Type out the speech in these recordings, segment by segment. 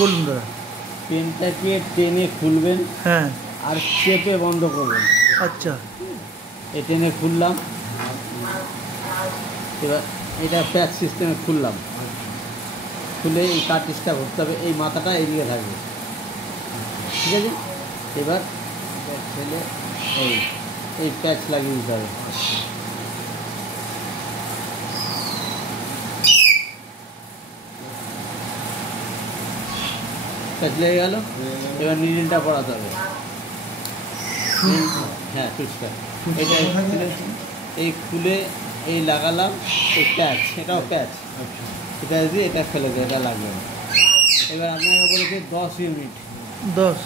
বলুন দাদা। পেনটাকে টেনে খুলবেন, হ্যাঁ, আর চেপে বন্ধ করবেন। আচ্ছা। এই টেনে খুললাম, এবার এটা প্যাচ সিস্টেমে খুললাম, খুলে এই কার্টিজটা ঘুরতে হবে, এই মাথাটা এইদিকে থাকবে, ঠিক আছে। এবার ছেলে এই প্যাচ লাগিয়ে দিতে হবে। প্যাচ লেগে গেল, এবার নিডলটা পড়াতে হবে। হ্যাঁ, সুইচটা এটা এই খুলে এই লাগালাম, এই প্যাচ, এটাও প্যাচ, এটা দিয়ে এটা ফেলে দেয়, এটা লাগবে না। এবার আপনাকে বলেছে 10 ইউনিট, 10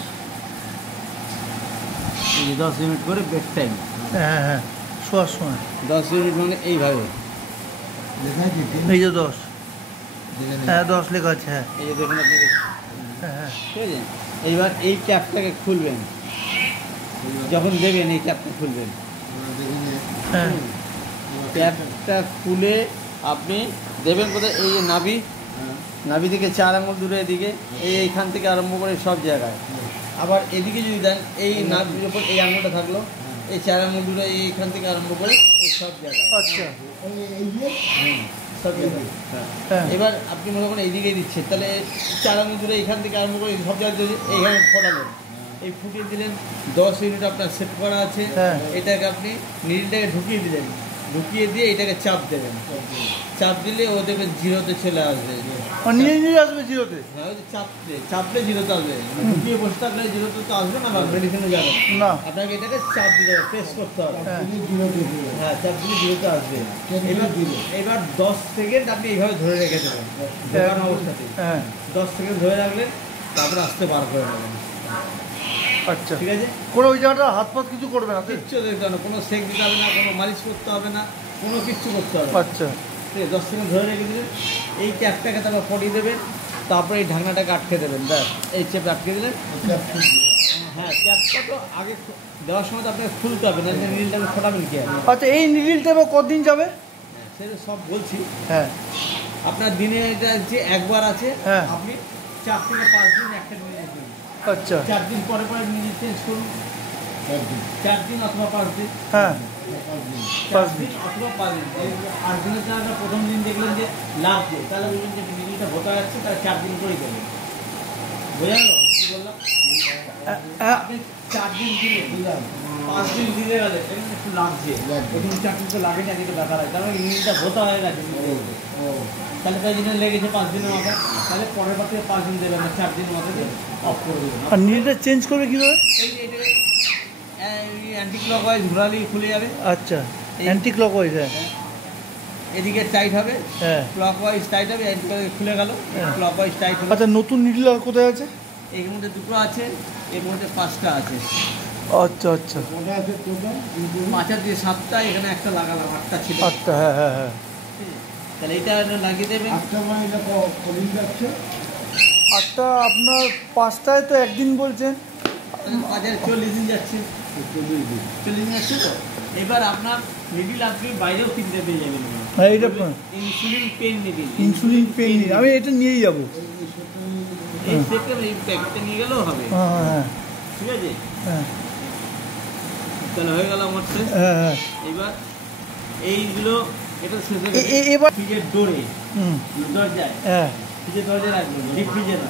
ইউনিট করে বেড টাইম। হ্যাঁ হ্যাঁ, শোয়ার সময় 10 ইউনিট মানে এইভাবে, এই যে 10, হ্যাঁ 10 লেখা আছে, হ্যাঁ এই যে দেখুন আপনি, হ্যাঁ হ্যাঁ। ঠিক আছে। এইবার এই ক্যাপটাকে খুলবেন, যখন দেবেন এই ক্যাপটা খুলবেন, হ্যাঁ ক্যাপটা খুলে আপনি দেবেন কোথায়, এই যে নাভি থেকে 4 আঙুল দূরে, এদিকে এইখান থেকে আরম্ভ করে সব জায়গায়। আবার এদিকে যদি দেন, এই নাভির ওপর এই আঙুলটা থাকলো, এই 4 আঙুল দূরে এইখান থেকে আরম্ভ করে এই সব জায়গায়, আচ্ছা। সব জায়গায়। হ্যাঁ, এবার আপনি মনে করেন এইদিকে দিচ্ছেন, তাহলে 4 আঙুল দূরে এইখান থেকে আরম্ভ করে সব জায়গায় এইখানে ফোটালেন, এই ফুটিয়ে দিলেন। 10 ইউনিট আপনার সেট করা আছে। হ্যাঁ। এটাকে আপনি নিডলটাকে ঢুকিয়ে দিলেন, ঢুকিয়ে দিয়ে এটাকে চাপ দেবেন, চাপ দিলে ও দেখবেন 0-তে চলে আসবে। নিজে নিজে আসবে 0-তে? হ্যাঁ, ওই যে চাপলে 0-তে আসবে। ঢুকিয়ে বসে থাকলে 0-তে তো আসবে না, বা মেডিসিনে যাবে না, আপনাকে এটাকে চাপ দিতে হবে, প্রেস করতে হবে। হ্যাঁ হ্যাঁ, চাপ দিলে 0-তে আসবে। এবার 10 সেকেন্ড আপনি এইভাবে ধরে রেখে দেবেন, ঢোকানো অবস্থাতে। হ্যাঁ, 10 সেকেন্ড ধরে রাখলেন, তারপরে আস্তে বার করে নেবেন, আচ্ছা। ঠিক আছে। কোনো ওই জায়গাটা হাত পাত কিছু করবে না? কিচ্ছু দেখতে হবে না, কোনো সেক দিতে হবে না, কোনো মালিশ করতে হবে না, কোনো কিচ্ছু করতে হবে না। আচ্ছা, ঠিক আছে, 10 সেকেন্ড ধরে রেখে দিলেন, এই ক্যাপটাকে তারপর পরিয়ে দেবেন, তারপরে এই ঢাকনাটাকে আটকে দেবেন, ব্যাস এই চেপে আটকে দিলেন। হ্যাঁ, ক্যাপটা তো আগে দেওয়ার সময় তো আপনাকে খুলতে হবে, না নিডলটাকে ফোটাবেন কি আর। আচ্ছা। এই নিডলটা এবার কতদিন যাবে? সেটা সব বলছি। হ্যাঁ, আপনার দিনে এটা যে একবার আছে, হ্যাঁ। আপনি 4 থেকে 5 দিন একটা নিয়ে দিন, আচ্ছা। 4 দিন পরে পরে নিয়ে চেঞ্জ করুন, 4 দিন অথবা 5 দিন। হ্যাঁ, 5 দিন অথবা 5 দিন। 8 দিনের জায়গাটা প্রথম দিন দেখলেন যে লাগছে, তাহলে বলবেন যে নিডলটা ভোতা যাচ্ছে, তাহলে 4 দিন করেই দেবেন। বোঝা গেল কি বললাম? আপনি 4 দিন দিলেন, 5 দিন দিলে গেলে একটু লাগছে, প্রথম 4 দিন তো লাগে না, এদিকে দেখা হয়, কারণ নিডলটা ভোতা হয়ে গেছে। তাহলে তাই জন্য লেগেছে 5 দিনের মাথায়, তাহলে পরের বার থেকে 5 দিন দেবেন না, 4 দিনের মাথায় অফ করে দেবেন। আর নিডলটা চেঞ্জ করবে কীভাবে? এই যে এটাকে অ্যান্টি ক্লক ওয়াইজ ঘোরালেই খুলে যাবে। আচ্ছা, অ্যান্টি ক্লক ওয়াইজ? হ্যাঁ, এদিকে টাইট হবে, হ্যাঁ, ক্লক ওয়াইজ টাইট হবে, অ্যান্টি ক্লক খুলে গেল, ক্লক ওয়াইজ টাইট হবে। আচ্ছা। নতুন নিডল আর কোথায় আছে? এর মধ্যে 2টো আছে, এর মধ্যে 5টা আছে। আচ্ছা আচ্ছা, 5 দিয়ে 7টা, এখানে একটা লাগালাম, 8টা ছিল। আচ্ছা, হ্যাঁ হ্যাঁ হ্যাঁ। তাহলে এটা লাগিয়ে দেবেন। 8টা আপনার 5টায় তো একদিন বলছেন, 40 দিন যাচ্ছে, 40 দিন যাচ্ছে তো। এবার আপনার নিডল আপনি বাইরেও কিনতে পেয়ে যাবেন। হ্যাঁ, এইটা insulin pen needle, insulin pen, আমি এটা নিয়েই যাবো। এই সেকেন্ড এই প্যাকেটটা নিয়ে গেলেও হবে, হ্যাঁ হ্যাঁ ঠিক আছে। হ্যাঁ তাহলে হয়ে গেল আমার শেষ। হ্যাঁ হ্যাঁ। এবার এইগুলো এটা শেষে এবার ফ্রিজের ডোরে, দরজায়, হ্যাঁ, ফ্রিজের দরজায় রাখবেন, ডিপ ফ্রিজে না।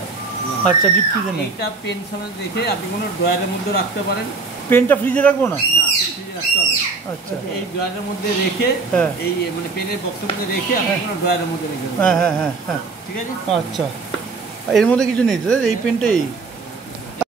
আচ্ছা, ডিপ ফ্রিজে না? এইটা পেন সামনে রেখে আপনি কোনো ড্রয়ারের মধ্যে রাখতে পারেন। পেনটা ফ্রিজে রাখবো না? না, ফ্রিজে রাখতে হবে। আচ্ছা, এই ড্রয়ারের মধ্যে রেখে, হ্যাঁ, এই মানে পেনের বক্সের মধ্যে রেখে আপনি কোনো ড্রয়ারের মধ্যে রেখে দেবেন, হ্যাঁ হ্যাঁ হ্যাঁ হ্যাঁ, ঠিক আছে। আচ্ছা। এর মধ্যে কিছু নেই তো, এই পেনটাই?